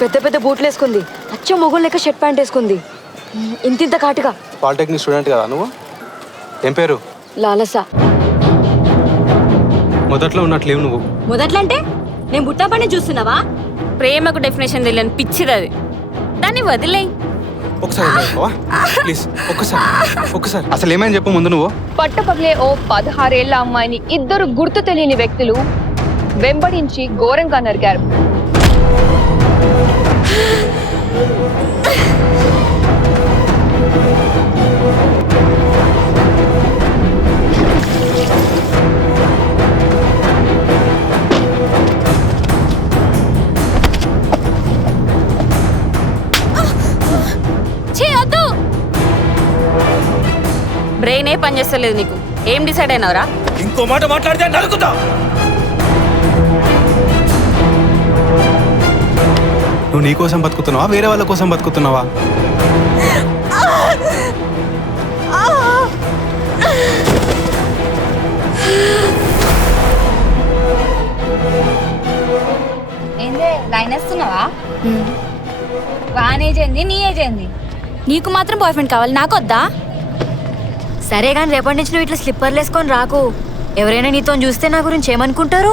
పెద్ద పెద్ద బూట్లు వేసుకుంది, అచ్చం మొగుడు లెక్క షర్ట్ ప్యాంట్ వేసుకుంది, ఇంతింత కాటుగా. పాలిటెక్నిక్ స్టూడెంట్ కదా నువ్వు? ఏం పేరు? లాలస. మొదట్లో ఉన్నట్లేవు నువ్వు. మొదట్లో అంటే నేను బుట్టా పని చూస్తున్నావా? ప్రేమకు డెఫినేషన్ తెలియని పిచ్చిది అది, దాన్ని వదిలేయి. ఒకసారి ప్లీజ్, ఒక్కసారి అసలు ఏమైనా చెప్పు ముందు నువ్వు. పట్టపగలే ఓ 16 ఏళ్ల అమ్మాయిని ఇద్దరు గుర్తు తెలియని వ్యక్తులు వెంబడించి ఘోరంగా నరికారు. బ్రెయిన్ ఏ పని చేస్తలేదు నీకు. ఏం డిసైడ్ అయినావురా? ఇంకో మాట మాట్లాడితే నరుకుతా. నువ్వు నీ కోసం బతుకుతున్నావా, వేరే వాళ్ళ కోసం బతుకుతున్నావా? ఏందే లైన్ వేస్తున్నావా? వాన్ ఏజ్ ఏంది, నీ ఏజ్ ఏంది? నీకు మాత్రం బాయ్ ఫ్రెండ్ కావాలి, నాకు వద్దా? సరే కానీ రేపటి నుంచి నువ్వు ఇట్లా స్లిప్పర్లు వేసుకొని రాకు. ఎవరైనా నీతో చూస్తే నా గురించి ఏమనుకుంటారు?